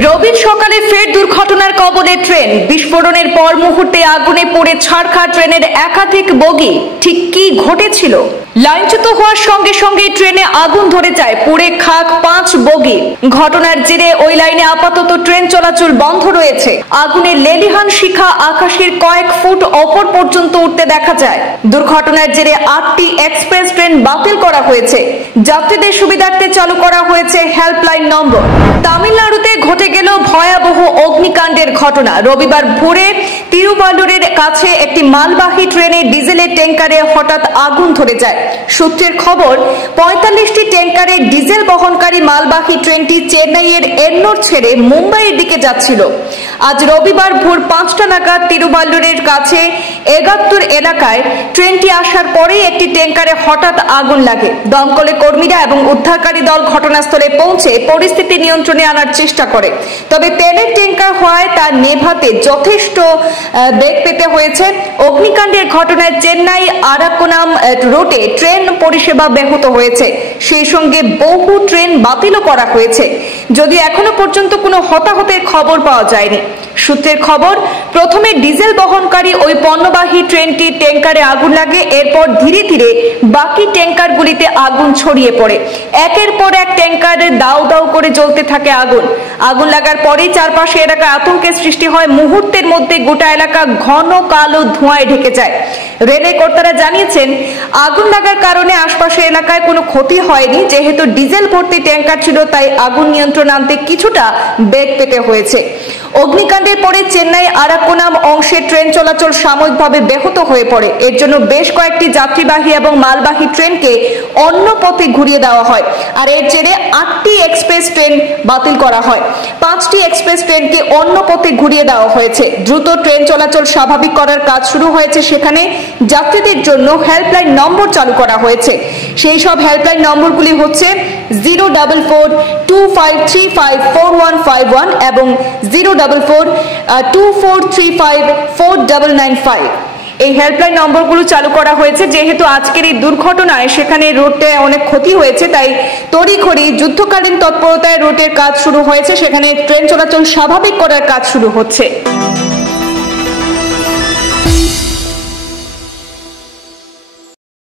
রবির সকালে ফের দুর্ঘটনার কবলে ট্রেন। বিস্ফোরণের পর মুহূর্তে আগুনে পড়ে ছারখার ট্রেনের একাধিক বগি। ঠিক কি ঘটেছিল? লাইনচ্যুত হওয়ার সঙ্গে সঙ্গে ট্রেনে আগুন ধরে যায়, পুড়ে খাক 5 বগি। ঘটনার জেরে ওই লাইনে আপাতত ট্রেন চলাচল বন্ধ রয়েছে। আগুনের লেলিহান শিখা আকাশের কয়েক ফুট ওপর পর্যন্ত উঠতে দেখা যায়। দুর্ঘটনার জেরে 8টি এক্সপ্রেস ট্রেন বাতিল করা হয়েছে। যাত্রীদের সুবিধার্থে চালু করা হয়েছে হেল্পলাইন নম্বর। তামিলনাড়ুতে ঘটে গেল ভয়াবহ অগ্নিকাণ্ডের ঘটনা। রবিবার ভোরে তিরুভাল্লুরের কাছে একটি মালবাহী ট্রেনে ডিজেলের ট্যাঙ্কারে হঠাৎ আগুন ধরে যায়। সূত্রের খবর, 45টি ট্যাঙ্কারের ডিজেল বহনকারী মালবাহী ট্রেনটি চেন্নাইয়ের এন্নোর ছেড়ে মুম্বাইয়ের দিকে যাচ্ছিল। আজ রবিবার ভোর 5টা নাগাদ তিরুভাল্লুরের কাছে এগাত্তুর এলাকায় ট্রেনটি আসার পরেই একটি ট্যাঙ্কারে হঠাৎ আগুন লাগে। দমকলের কর্মীরা এবং উদ্ধারকারী দল ঘটনাস্থলে পৌঁছে পরিস্থিতি নিয়ন্ত্রণে আনার চেষ্টা করে। তবে তেলের ট্যাঙ্কার হওয়ায় তা নেভাতে যথেষ্ট বেগ পেতে হয়েছে। অগ্নিকাণ্ডের ঘটনায় চেন্নাই আরাকোনাম রুটে ট্রেন পরিষেবা ব্যাহত হয়েছে। সেই সঙ্গে বহু ট্রেন বাতিলও করা হয়েছে। যদিও এখনো পর্যন্ত কোনো হতাহতের খবর পাওয়া যায়নি। সূত্রের খবর, প্রথমে ডিজেল বহনকারী ওই পণ্যবাহী ট্রেনটি ট্যাঙ্কারে আগুন লাগে। এরপর ধীরে ধীরে বাকি ট্যাঙ্কারগুলিতে আগুন ছড়িয়ে পড়ে। একের পর এক ট্যাঙ্কারে দাউ দাউ করে জ্বলতে থাকে আগুন। আগুন লাগার পরেই চারপাশে এলাকায় আতঙ্কের সৃষ্টি হয়। মুহূর্তের মধ্যে গোটা এলাকা ঘন কালো ধোঁয়ায় ঢেকে যায়। রেলের কর্তারা জানিয়েছেন, আগুন লাগার কারণে আশপাশের এলাকায় কোনো ক্ষতি হয়নি। যেহেতু ডিজেল ভর্তি ট্যাঙ্কার ছিল, তাই আগুন নিয়ন্ত্রণ আনতে কিছুটা বেগ পেতে হয়েছে। অগ্নিকাণ্ডের পরে চেন্নাই আরাকোনাম অংশে ট্রেন চলাচল সাময়িকভাবে ব্যাহত হয়ে পড়ে। এর জন্য বেশ কয়েকটি যাত্রীবাহী এবং মালবাহী ট্রেনকে অন্য পথে ঘুরিয়ে দেওয়া হয়। আর এর জেরে 8টি এক্সপ্রেস ট্রেন বাতিল করা হয়। 5টি এক্সপ্রেস ট্রেনকে অন্য পথে ঘুরিয়ে দেওয়া হয়েছে। দ্রুত ট্রেন চলাচল স্বাভাবিক করার কাজ শুরু হয়েছে। সেখানে যাত্রীদের জন্য হেল্পলাইন নম্বর চালু করা হয়েছে। সেই সব হেল্পলাইন নম্বরগুলি হচ্ছে 04425354151 এবং 04424354995। এই হেল্পলাইন নম্বরগুলো চালু করা হয়েছে। যেহেতু আজকের এই দুর্ঘটনায় সেখানে রোডে অনেক ক্ষতি হয়েছে, তাই তড়িঘড়ি যুদ্ধকালীন তৎপরতায় রুটের কাজ শুরু হয়েছে। সেখানে ট্রেন চলাচল স্বাভাবিক করার কাজ শুরু হচ্ছে।